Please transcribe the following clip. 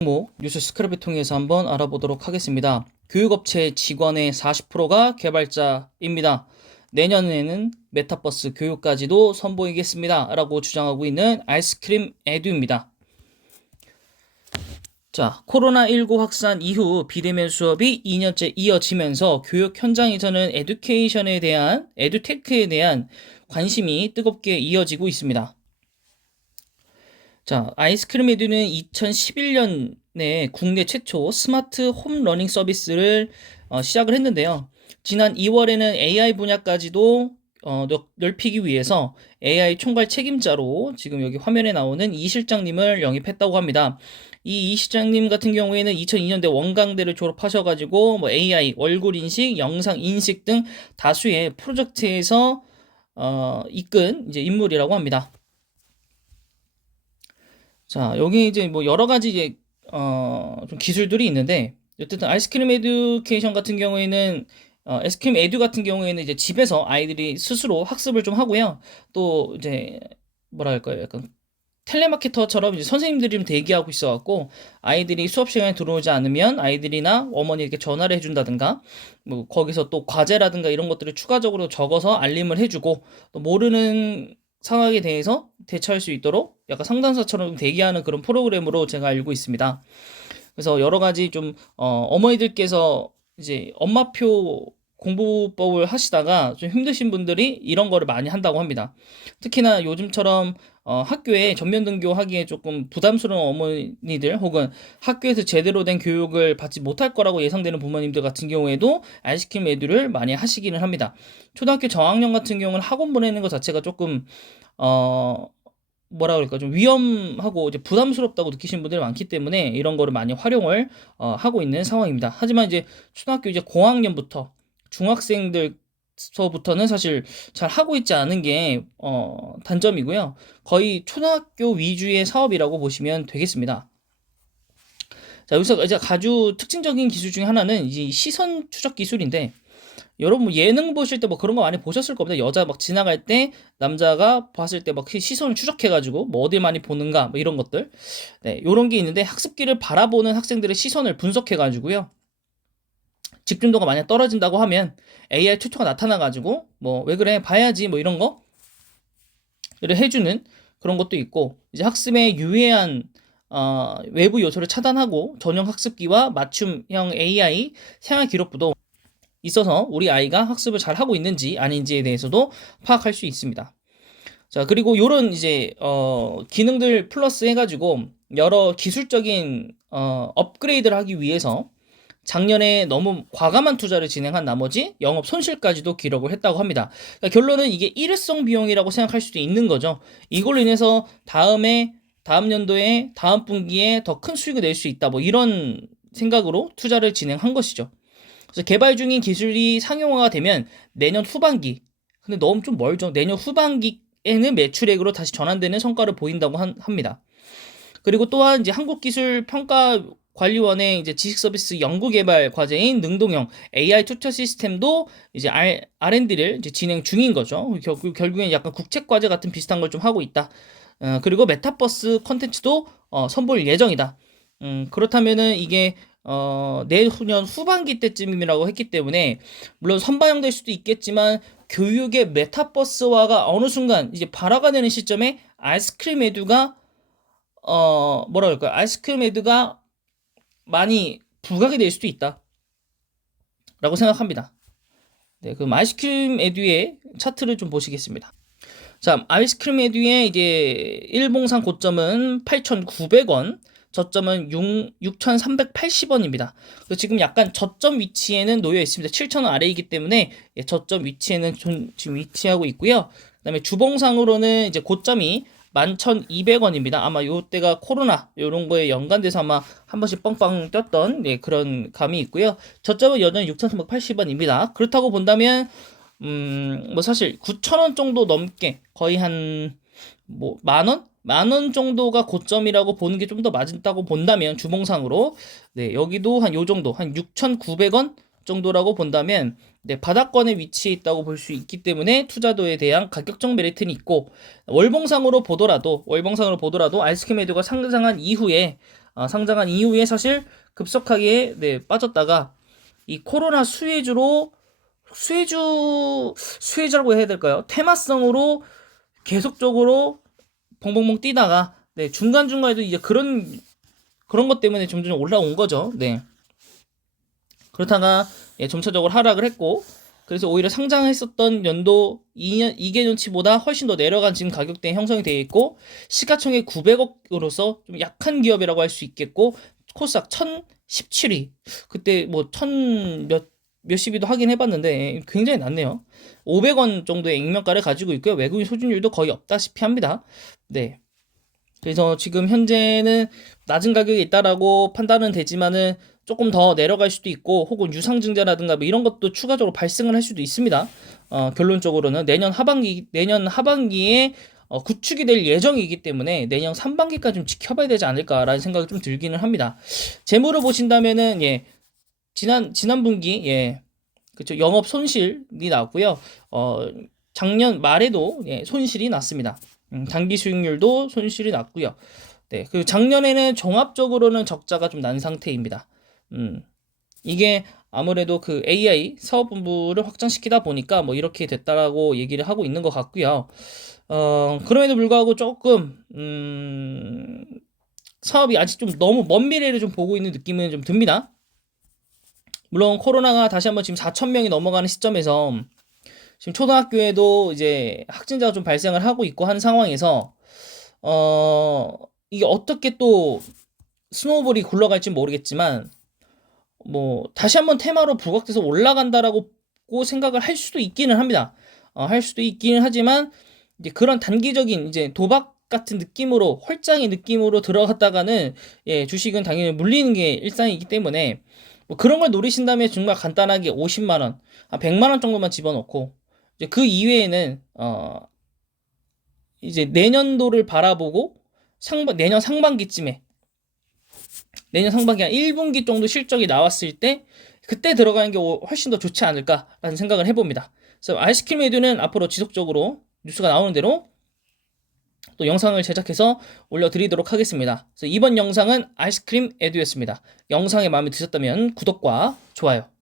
뉴스 스크랩을 통해서 한번 알아보도록 하겠습니다. 교육업체 직원의 40%가 개발자입니다. 내년에는 메타버스 교육까지도 선보이겠습니다. 라고 주장하고 있는 아이스크림 에듀입니다. 자, 코로나19 확산 이후 비대면 수업이 2년째 이어지면서 교육 현장에서는 에듀테크에 대한 관심이 뜨겁게 이어지고 있습니다. 자, 아이스크림 에듀는 2011년에 국내 최초 스마트 홈 러닝 서비스를 시작을 했는데요. 지난 2월에는 AI 분야까지도 넓히기 위해서 AI 총괄 책임자로 지금 여기 화면에 나오는 이 실장님을 영입했다고 합니다. 이 실장님 같은 경우에는 2002년대 원광대를 졸업하셔가지고 뭐 AI, 얼굴 인식, 영상 인식 등 다수의 프로젝트에서 이끈 이제 인물이라고 합니다. 자, 여기 이제 뭐 여러 가지 이제 좀 기술들이 있는데 어쨌든 아이스크림 에듀케이션 같은 경우에는 아이스크림 에듀 같은 경우에는 이제 집에서 아이들이 스스로 학습을 좀 하고요. 또 이제 뭐라 할까요? 약간 텔레마케터처럼 이제 선생님들이 좀 대기하고 있어갖고 아이들이 수업 시간에 들어오지 않으면 아이들이나 어머니에게 전화를 해준다든가 뭐 거기서 또 과제라든가 이런 것들을 추가적으로 적어서 알림을 해주고 또 모르는 상황에 대해서 대처할 수 있도록 약간 상담사처럼 대기하는 그런 프로그램으로 제가 알고 있습니다. 그래서 여러 가지 좀 어머니들께서 이제 엄마표 공부법을 하시다가 좀 힘드신 분들이 이런 거를 많이 한다고 합니다. 특히나 요즘처럼 학교에 전면 등교하기에 조금 부담스러운 어머니들 혹은 학교에서 제대로 된 교육을 받지 못할 거라고 예상되는 부모님들 같은 경우에도 아이스크림 에듀를 많이 하시기는 합니다. 초등학교 저학년 같은 경우는 학원 보내는 것 자체가 조금 어, 뭐라 그럴까 좀 위험하고 이제 부담스럽다고 느끼시는 분들이 많기 때문에 이런 거를 많이 활용을 하고 있는 상황입니다. 하지만 이제 초등학교 이제 고학년부터 중학생들서부터는 사실 잘 하고 있지 않은 게 단점이고요. 거의 초등학교 위주의 사업이라고 보시면 되겠습니다. 자, 여기서 이제 아주 특징적인 기술 중에 하나는 이 시선 추적 기술인데 여러분 뭐 예능 보실 때 뭐 그런 거 많이 보셨을 겁니다. 여자 막 지나갈 때 남자가 봤을 때 막 시선을 추적해가지고 뭐 어딜 많이 보는가 뭐 이런 것들. 네, 요런 게 있는데 학습기를 바라보는 학생들의 시선을 분석해가지고요. 집중도가 만약 떨어진다고 하면 AI 튜터가 나타나가지고 뭐 왜 그래 봐야지 뭐 이런 거를 해주는 그런 것도 있고 이제 학습에 유해한 외부 요소를 차단하고 전용 학습기와 맞춤형 AI 생활 기록부도 있어서 우리 아이가 학습을 잘 하고 있는지 아닌지에 대해서도 파악할 수 있습니다. 자, 그리고 요런 이제 기능들 플러스 해가지고 여러 기술적인 업그레이드를 하기 위해서 작년에 너무 과감한 투자를 진행한 나머지 영업 손실까지도 기록을 했다고 합니다. 그러니까 결론은 이게 일회성 비용이라고 생각할 수도 있는 거죠. 이걸로 인해서 다음 연도에 다음 분기에 더 큰 수익을 낼 수 있다. 뭐 이런 생각으로 투자를 진행한 것이죠. 그래서 개발 중인 기술이 상용화가 되면 내년 후반기, 근데 너무 좀 멀죠. 내년 후반기에는 매출액으로 다시 전환되는 성과를 보인다고 합니다. 그리고 또한 이제 한국기술평가관리원의 이제 지식서비스 연구개발 과제인 능동형 AI 튜터 시스템도 이제 R&D를 이제 진행 중인 거죠. 결국엔 약간 국책과제 같은 비슷한 걸 좀 하고 있다. 그리고 메타버스 컨텐츠도 선보일 예정이다. 그렇다면은 이게 내후년 후반기 때쯤이라고 했기 때문에 물론 선반영될 수도 있겠지만 교육의 메타버스화가 어느 순간 이제 발화가 되는 시점에 아이스크림 에듀가 뭐라 그럴까요? 아이스크림 에듀가 많이 부각이 될 수도 있다라고 생각합니다. 네, 그럼 아이스크림 에듀의 차트를 좀 보시겠습니다. 자, 아이스크림 에듀의 이제 일봉상 고점은 8,900원, 저점은 6,380원입니다. 지금 약간 저점 위치에는 놓여 있습니다. 7,000원 아래이기 때문에 저점 위치에는 지금 위치하고 있고요. 그다음에 주봉상으로는 이제 고점이 11,200원입니다. 아마 요때가 코로나 요런 거에 연관돼서 아마 한 번씩 뻥뻥 떴던 그런 감이 있고요. 저점은 여전히 6,380원입니다. 그렇다고 본다면 뭐 사실 9,000원 정도 넘게 거의 한 뭐 만원 정도가 고점이라고 보는 게 좀 더 맞다고 본다면 주봉상으로 여기도 한 요 정도 한 6,900원 정도라고 본다면 바닥권에 위치해 있다고 볼 수 있기 때문에 투자도에 대한 가격적 메리트는 있고 월봉상으로 보더라도 아이스크림 에듀가 상승한 이후에 상장한 이후에 사실 급속하게 네, 빠졌다가 이 코로나 수혜주라고 해야 될까요? 테마성으로 계속적으로 벙벙벙 뛰다가 네, 중간중간에도 이제 그런 것 때문에 점점 올라온 거죠. 네. 그렇다가 예, 점차적으로 하락을 했고 그래서 오히려 상장했었던 연도 2개년치보다 훨씬 더 내려간 지금 가격대에 형성이 되어 있고 시가총액 900억으로서 좀 약한 기업이라고 할 수 있겠고 코스닥 1017위 그때 뭐 1000 몇십위도 확인해 봤는데 굉장히 낮네요. 500원 정도의 액면가를 가지고 있고요. 외국인 소진율도 거의 없다시피 합니다. 네. 그래서 지금 현재는 낮은 가격에 있다라고 판단은 되지만은 조금 더 내려갈 수도 있고 혹은 유상증자라든가 뭐 이런 것도 추가적으로 발생을 할 수도 있습니다. 결론적으로는 내년 하반기에 구축이 될 예정이기 때문에 내년 상반기까지 좀 지켜봐야 되지 않을까라는 생각이 좀 들기는 합니다. 재무를 보신다면은 예, 지난 분기 예, 그쵸 영업 손실이 나왔고요. 작년 말에도 예, 손실이 났습니다. 당기 수익률도 손실이 났고요. 네, 그 작년에는 종합적으로는 적자가 좀 난 상태입니다. 이게 아무래도 그 AI 사업본부를 확장시키다 보니까 뭐 이렇게 됐다라고 얘기를 하고 있는 것 같고요. 그럼에도 불구하고 조금 사업이 아직 좀 너무 먼 미래를 좀 보고 있는 느낌은 좀 듭니다. 물론 코로나가 다시 한번 지금 4천 명이 넘어가는 시점에서 지금 초등학교에도 이제 확진자가 좀 발생을 하고 있고 한 상황에서 이게 어떻게 또 스노우볼이 굴러갈지 모르겠지만 뭐 다시 한번 테마로 부각돼서 올라간다라고 생각을 할 수도 있기는 합니다. 할 수도 있기는 하지만 이제 그런 단기적인 이제 도박 같은 느낌으로 홀장의 느낌으로 들어갔다가는 예, 주식은 당연히 물리는 게 일상이기 때문에 뭐 그런 걸 노리신다면 정말 간단하게 50만 원, 100만 원 정도만 집어넣고 이제 그 이외에는 이제 내년도를 바라보고 내년 상반기쯤에 내년 상반기 한 1분기 정도 실적이 나왔을 때 그때 들어가는 게 훨씬 더 좋지 않을까라는 생각을 해봅니다. 그래서 아이스크림 에듀는 앞으로 지속적으로 뉴스가 나오는 대로 또 영상을 제작해서 올려드리도록 하겠습니다. 그래서 이번 영상은 아이스크림 에듀였습니다. 영상이 마음에 드셨다면 구독과 좋아요